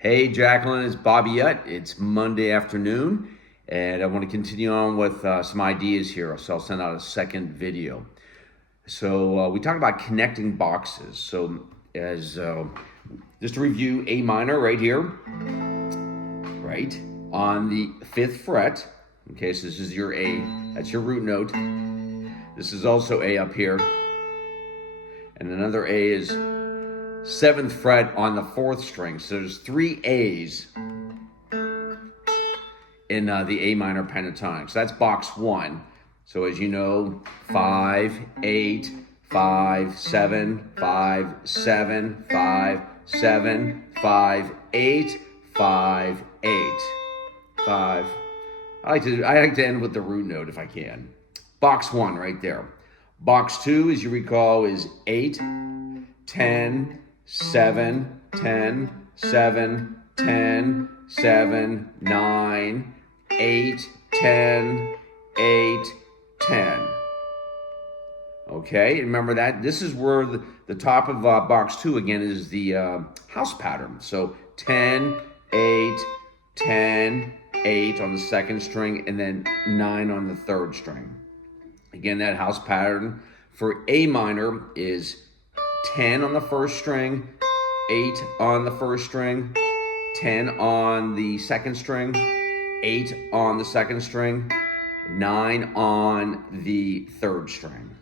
Hey, Jacqueline, it's Bobby Yutt. It's Monday afternoon, and I want to continue on with some ideas here. So I'll send out a second video. So we talked about connecting boxes. So as just to review, A minor right here, right on the 5th fret. Okay, so this is your A. That's your root note. This is also A up here, and another A is 7th fret on the 4th string. So there's 3 A's in the A minor pentatonic. So that's box 1. So as you know, 5, 8, 5, 7, 5, 7, 5, 7, 5, 8, 5, 8, 5. I like to end with the root note if I can. Box 1 right there. Box 2, as you recall, is 8, 10, 7, 10, 7, 10, 7, 9, 8, 10, 8, 10. Okay, remember that? This is where the top of box 2 again is the house pattern. So 10, 8, 10, 8 on the 2nd string, and then 9 on the 3rd string. Again, that house pattern for A minor is 10 on the 1st string, 8 on the 1st string, 10 on the 2nd string, 8 on the 2nd string, 9 on the 3rd string.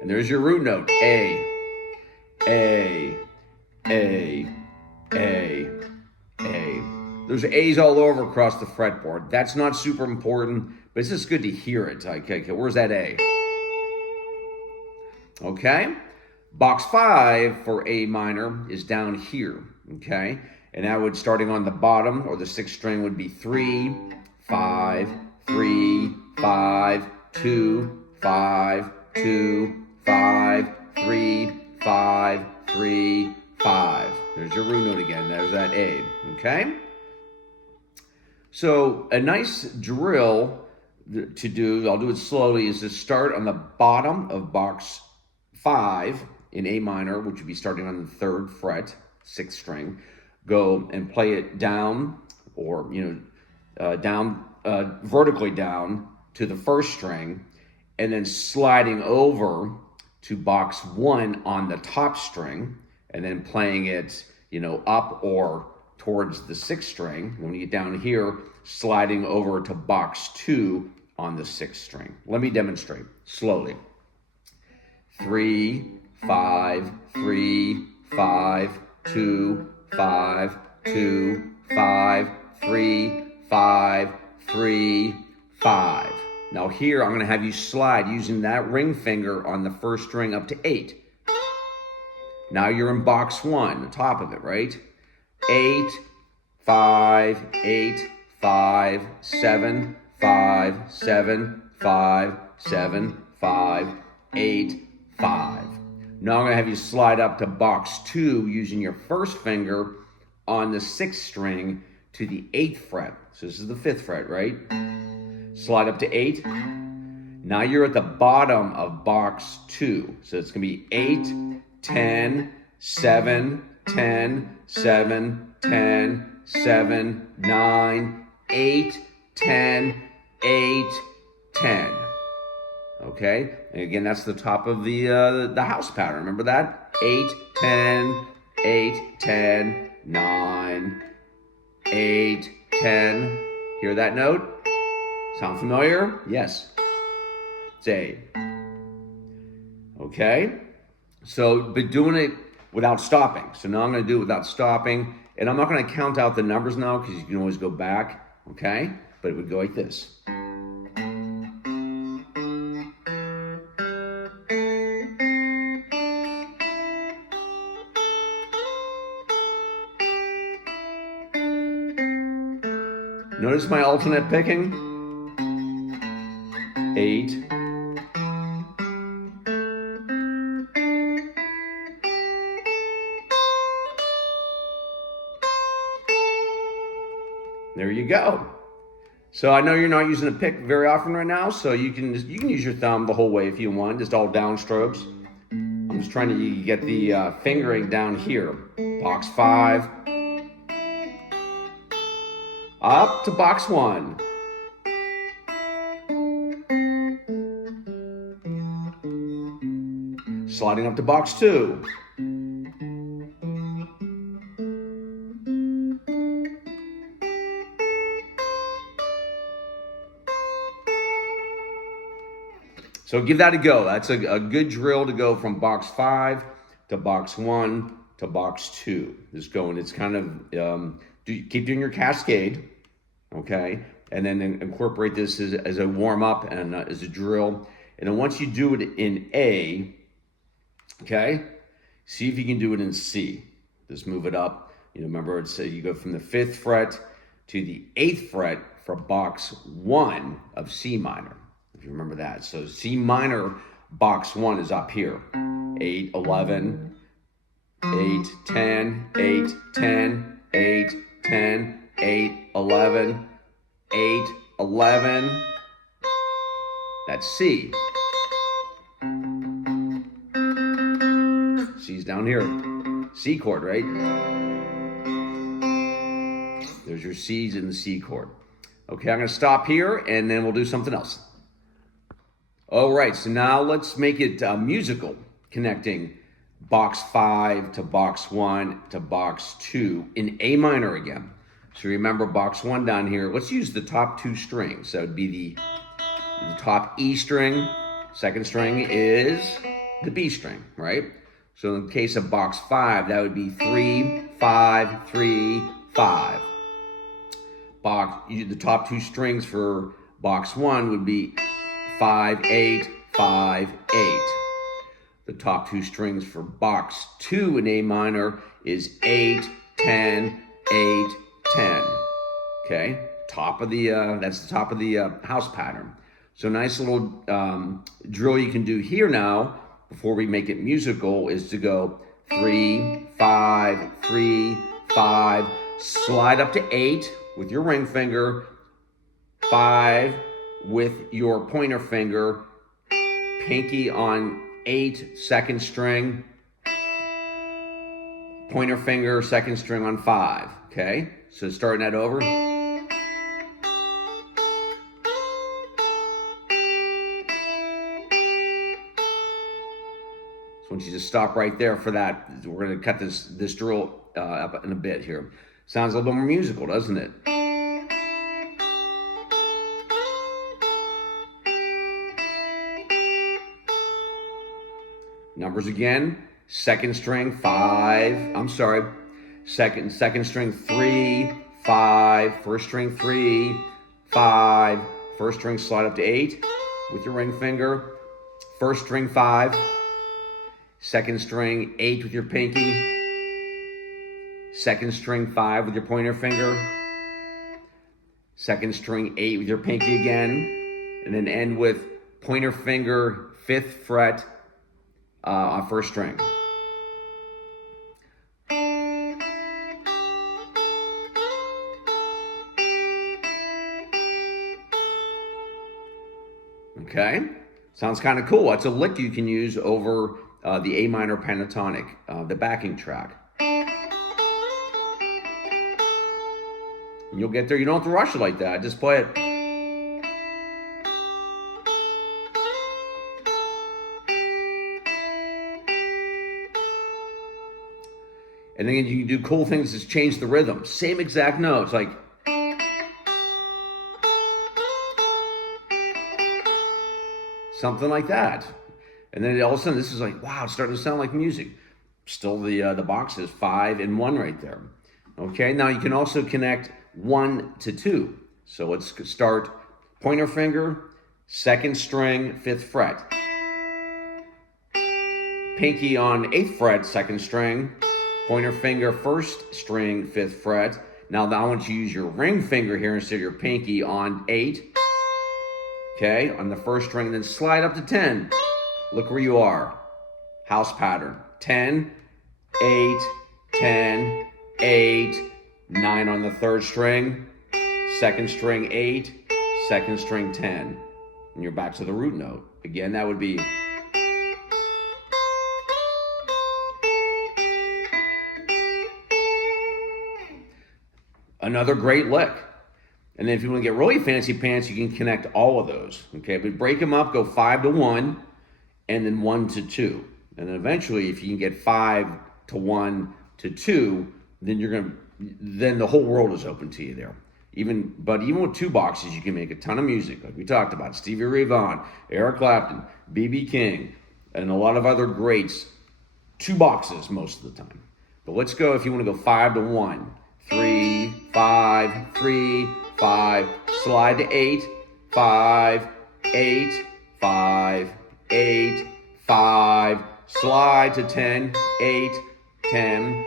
And there's your root note, A, A, A, A, A. There's A's all over across the fretboard. That's not super important, but it's just good to hear it. Okay, where's that A? Okay, box 5 for A minor is down here, okay? And that would, starting on the bottom or the 6th string, would be 3, 5, 3, 5, 2, 5, 2, 5, 3, 5, 3, 5. There's your root note again. There's that A, okay? So a nice drill to do, I'll do it slowly, is to start on the bottom of box 5 in A minor, which would be starting on the 3rd fret, 6th string. Go and play it down, or vertically down to the 1st string, and then sliding over to box 1 on the top string, and then playing it, up or towards the 6th string. When you get down here, sliding over to box 2 on the 6th string. Let me demonstrate slowly. 3, 5, 3, 5, 2, 5, 2, 5, 3, 5, 3, 5. Now here, I'm going to have you slide using that ring finger on the 1st string up to 8. Now you're in box 1, the top of it, right? 8, 5, 8, 5, 7, 5, 7, 5, 7, 5, 8, 5. Now I'm going to have you slide up to box 2 using your 1st finger on the 6th string to the 8th fret. So this is the 5th fret, right? Slide up to 8. Now you're at the bottom of box 2. So it's going to be 8, 10, 7, 10, 7, 10, 7, 9, 8, 10, 8, 10. Okay, and again, that's the top of the house pattern. Remember that? 8, 10, 8, 10, 9, 8, 10. Hear that note? Sound familiar? Yes. It's A. Okay, so but doing it without stopping. So now I'm going to do it without stopping, and I'm not going to count out the numbers now because you can always go back. Okay, but it would go like this. Notice my alternate picking. 8. There you go. So I know you're not using a pick very often right now, so you can use your thumb the whole way if you want, just all downstrokes. I'm I'm just trying to get the fingering down here. Box 5. Up to box 1. Sliding up to box 2. So give that a go. That's a good drill to go from box 5 to box 1 to box 2. Just going, it's kind of, keep doing your cascade, okay? And then incorporate this as a warm up and as a drill. And then once you do it in A, okay, see if you can do it in C. Just move it up. You know, remember, it's you go from the 5th fret to the 8th fret for box 1 of C minor. If you remember that. So C minor box 1 is up here. 8, 11, 8, 10, 8, 10, 8, 10, 8, 11, 8, 11. That's C. C's down here. C chord, right? There's your C's in the C chord. Okay, I'm going to stop here and then we'll do something else. All right, so now let's make it musical, connecting box 5 to box 1 to box 2 in A minor again. So remember box 1 down here. Let's use the top 2 strings. So it would be the top E string. Second string is the B string, right? So in the case of box 5, that would be 3, 5, 3, 5. The top 2 strings for box 1 would be 5, 8, 5, 8. The top 2 strings for box 2 in A minor is 8, 10, 8, 10. Okay, that's the top of the house pattern. So nice little drill you can do here now before we make it musical is to go 3, 5, 3, 5, slide up to 8 with your ring finger, 5 with your pointer finger, pinky on 8, second string, pointer finger, second string on 5, okay? So starting that over. So once you just stop right there for that, we're gonna cut this drill up in a bit here. Sounds a little bit more musical, doesn't it? Numbers again, second string 5, second string 3, 5, first string 3, 5, first string slide up to 8 with your ring finger, first string 5, second string 8 with your pinky, second string 5 with your pointer finger, second string 8 with your pinky again, and then end with pointer finger, 5th fret, on first string. Okay, sounds kind of cool. That's a lick you can use over the A minor pentatonic, the backing track. And you'll get there. You don't have to rush it like that. Just play it. And then you can do cool things to change the rhythm. Same exact notes, like something like that. And then all of a sudden, this is like, wow, it's starting to sound like music. Still the box is 5 and 1 right there. Okay, now you can also connect 1 to 2. So let's start pointer finger, second string, 5th fret. Pinky on 8th fret, second string. Pointer finger, first string, 5th fret. Now I want you to use your ring finger here instead of your pinky on 8. Okay, on the first string, then slide up to 10. Look where you are. House pattern. 10, 8, 10, 8, 9 on the third string. Second string, 8, second string, 10. And you're back to the root note. Again, that would be Another great lick. And then if you want to get really fancy pants, you can connect all of those. Okay, but break them up, go 5 to 1, and then 1 to 2. And then eventually, if you can get 5 to 1 to 2, then the whole world is open to you there. But even with 2 boxes, you can make a ton of music, like we talked about. Stevie Ray Vaughan, Eric Clapton, B.B. King, and a lot of other greats. 2 boxes most of the time. But let's go, if you want to go 5 to 1. 3, 5, 3, 5, slide to 8, 5, 8, 5, 8, 5, slide to 10, 8, 10,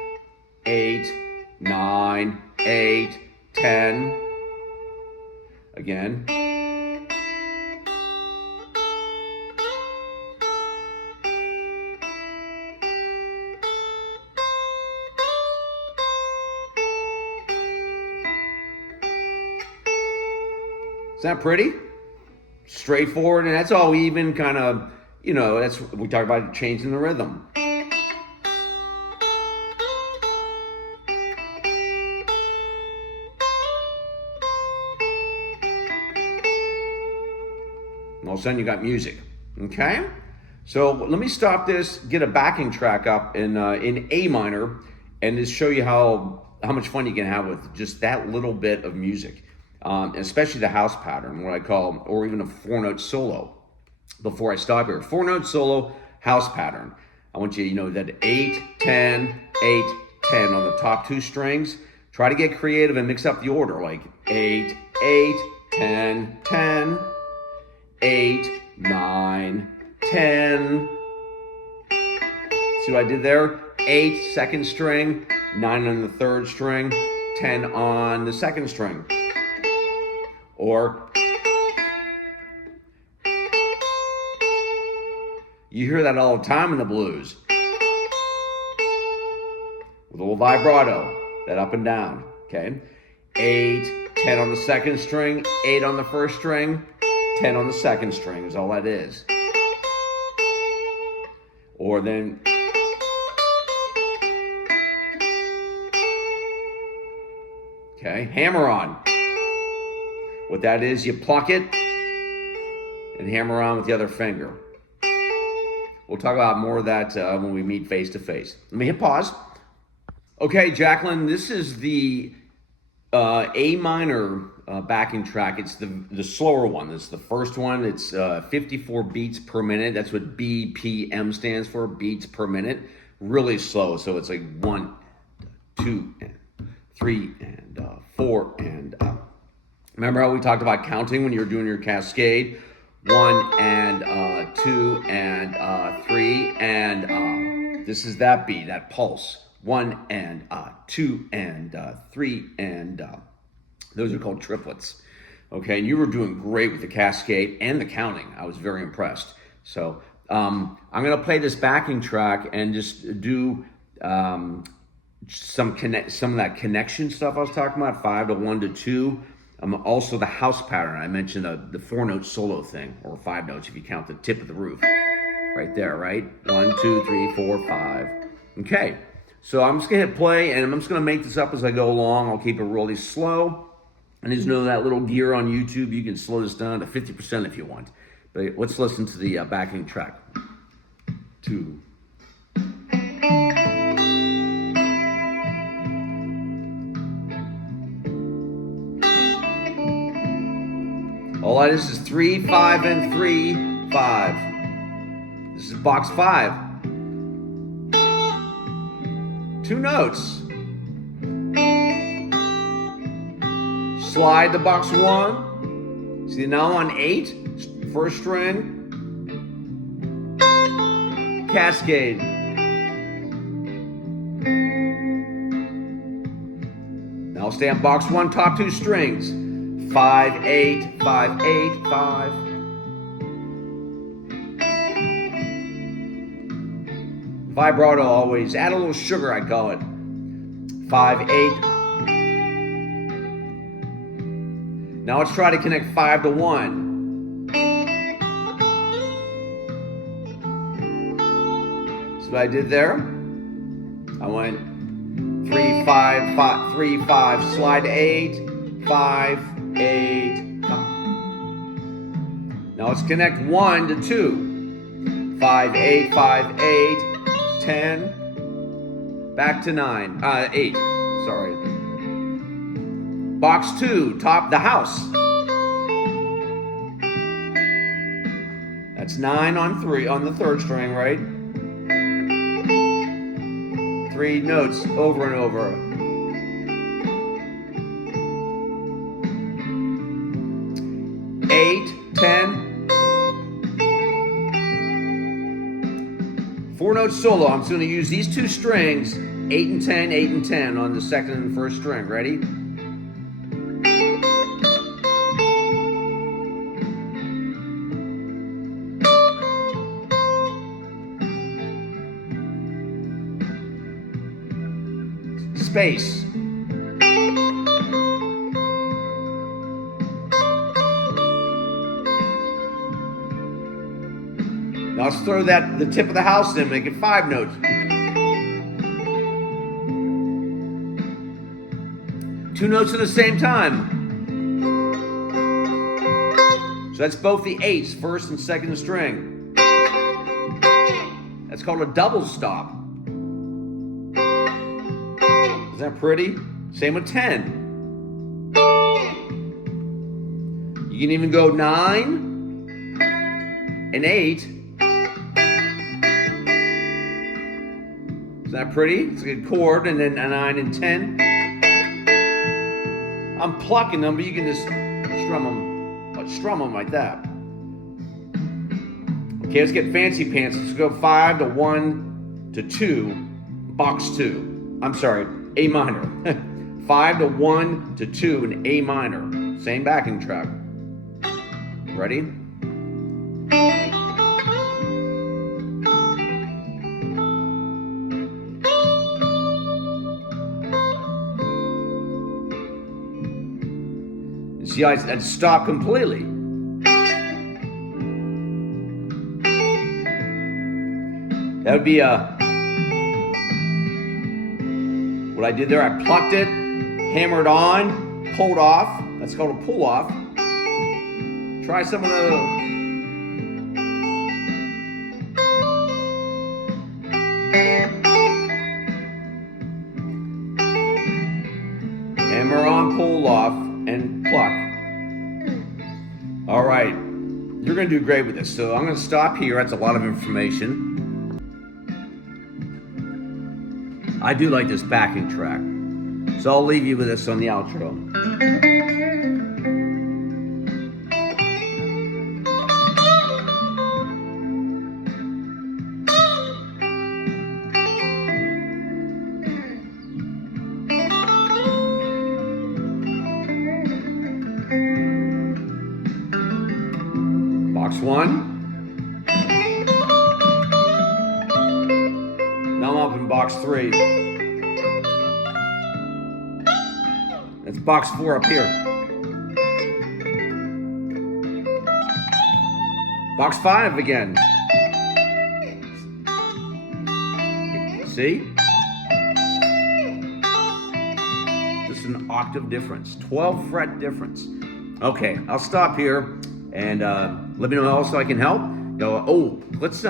8, 9, 8, 10. Again. Is that pretty? Straightforward, and that's all even kind of, that's we talk about changing the rhythm. And all of a sudden you got music, okay? So let me stop this, get a backing track up in A minor, and just show you how much fun you can have with just that little bit of music. Especially the house pattern, what I call, or even a 4-note solo. Before I stop here, 4-note solo, house pattern. I want you to know that 8, 10, 8, 10 on the top 2 strings. Try to get creative and mix up the order, like 8, 8, 10, 10, 8, 9, 10. See what I did there? 8, second string, 9 on the 3rd string, 10 on the 2nd string. Or you hear that all the time in the blues. With a little vibrato, that up and down, okay? 8, 10 on the 2nd string, 8 on the 1st string, 10 on the 2nd string is all that is. Or then okay, hammer on. What that is, you pluck it and hammer on with the other finger. We'll talk about more of that when we meet face to face. Let me hit pause. Okay, Jacqueline, this is the A minor backing track. It's the slower one. It's the first one. It's 54 beats per minute. That's what BPM stands for, beats per minute. Really slow. So it's like 1, 2, and 3, and 4, and remember how we talked about counting when you were doing your cascade? 1 and 2 and 3 and this is that beat, that pulse. 1 and 2 and 3 and those are called triplets. Okay, and you were doing great with the cascade and the counting. I was very impressed. So I'm gonna play this backing track and just do some of that connection stuff I was talking about, 5 to 1 to 2. Also the house pattern. I mentioned the 4-note solo thing, or 5 notes if you count the tip of the roof. Right there, right? 1, 2, 3, 4, 5. Okay, so I'm just gonna hit play and I'm just gonna make this up as I go along. I'll keep it really slow. And just know that little gear on YouTube, you can slow this down to 50% if you want. But let's listen to the backing track. 2. All that is 3, 5, and 3, 5. This is box 5. 2 notes. Slide to box 1. See, now on 8, first string. Cascade. Now stay on box 1, top 2 strings. 5, 8, 5, 8, 5. Vibrato always. Add a little sugar, I call it. 5, 8. Now let's try to connect 5 to 1. See what I did there? I went 3, 5, 5, 3, 5, slide 8, 5, 8, 5. Now let's connect 1 to 2. 5, 8, 5, 8, 10, back to 9, 8, sorry. Box 2, top the house. That's 9 on 3, on the third string, right? 3 notes over and over. 8, 10. 4 notes solo. I'm just going to use these 2 strings, 8 and 10, 8 and 10 on the second and first string. Ready? Space. Now let's throw the tip of the house in, make it 5 notes. 2 notes at the same time. So that's both the 8s, first and second string. That's called a double stop. Is that pretty? Same with 10. You can even go 9 and 8. Is that pretty? It's a good chord, and then a 9 and 10. I'm plucking them, but you can just strum them like that. Okay, let's get fancy pants. Let's go 5 to 1 to 2, box 2. I'm sorry, A minor. 5 to 1 to 2 in A minor. Same backing track. Ready? See, I'd stop completely. That would be what I did there. I plucked it, hammered on, pulled off. That's called a pull off. Try some of those. Hammer on, pull off, and pluck. All right, you're gonna do great with this. So I'm gonna stop here. That's a lot of information. I do like this backing track. So I'll leave you with this on the outro. Box 1. Now I'm up in box 3. That's box 4 up here. Box 5 again. See? Just an octave difference. 12 fret difference. Okay, I'll stop here. And let me know how else I can help. Let's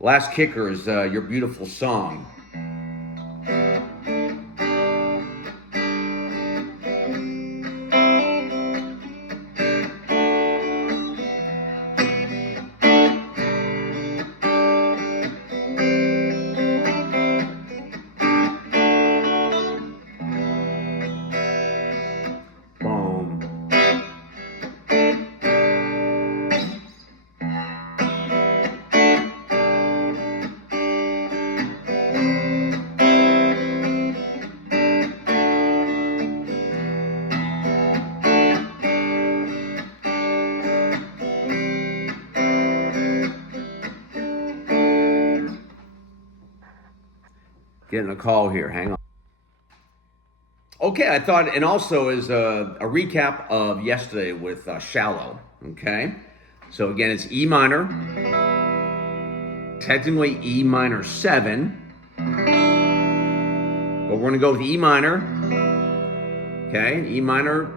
last kicker is Your Beautiful Song. Getting a call here, hang on. Okay, I thought, and also is a recap of yesterday with Shallow, okay? So again, it's E minor, technically E minor 7, But we're gonna go with E minor. Okay, E minor,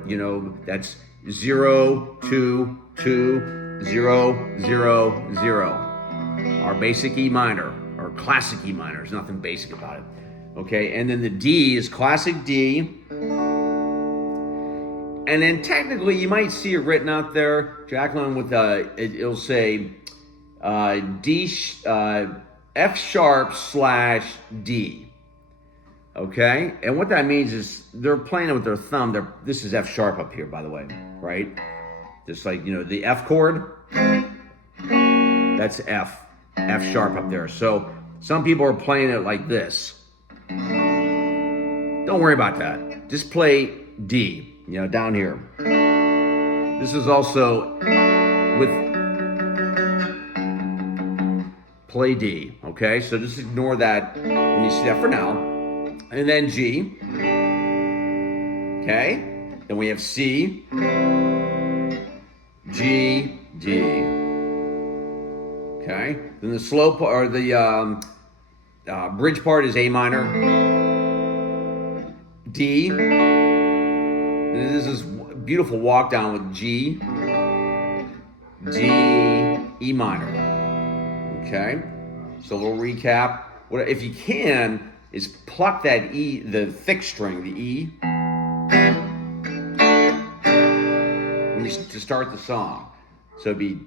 that's 0, 2, 2, 0, 0, 0. Our basic E minor, or classic E minor. There's nothing basic about it. Okay, and then the D is classic D. And then technically, you might see it written out there, Jacqueline, with it'll say F sharp / D. Okay, and what that means is they're playing it with their thumb. This is F sharp up here, by the way, right? Just like, the F chord, that's F sharp up there. So some people are playing it like this. Don't worry about that. Just play D, down here. This is also with play D, okay? So just ignore that when you see that for now. And then G, okay? Then we have C, G, D, okay? Then the slow part, or the bridge part is A minor, D, and this is beautiful walk down with G, D, E minor, okay? So we'll recap. If you can, is pluck that E, the thick string, the E, to start the song. So it'd be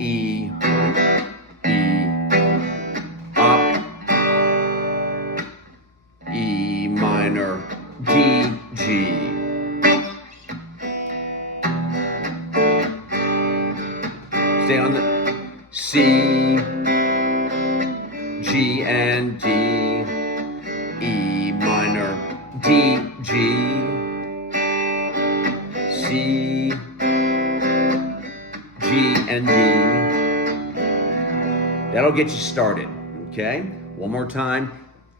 E, E, up, E minor, D, G. Stay on the C, G, and D. E minor, D, G, C, G, and D. That'll get you started, okay? One more time.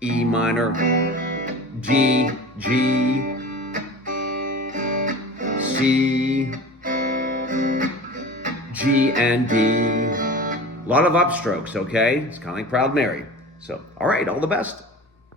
E minor, G, G, C, G, and D. A lot of upstrokes, okay? It's kind of like Proud Mary. So, all right, all the best.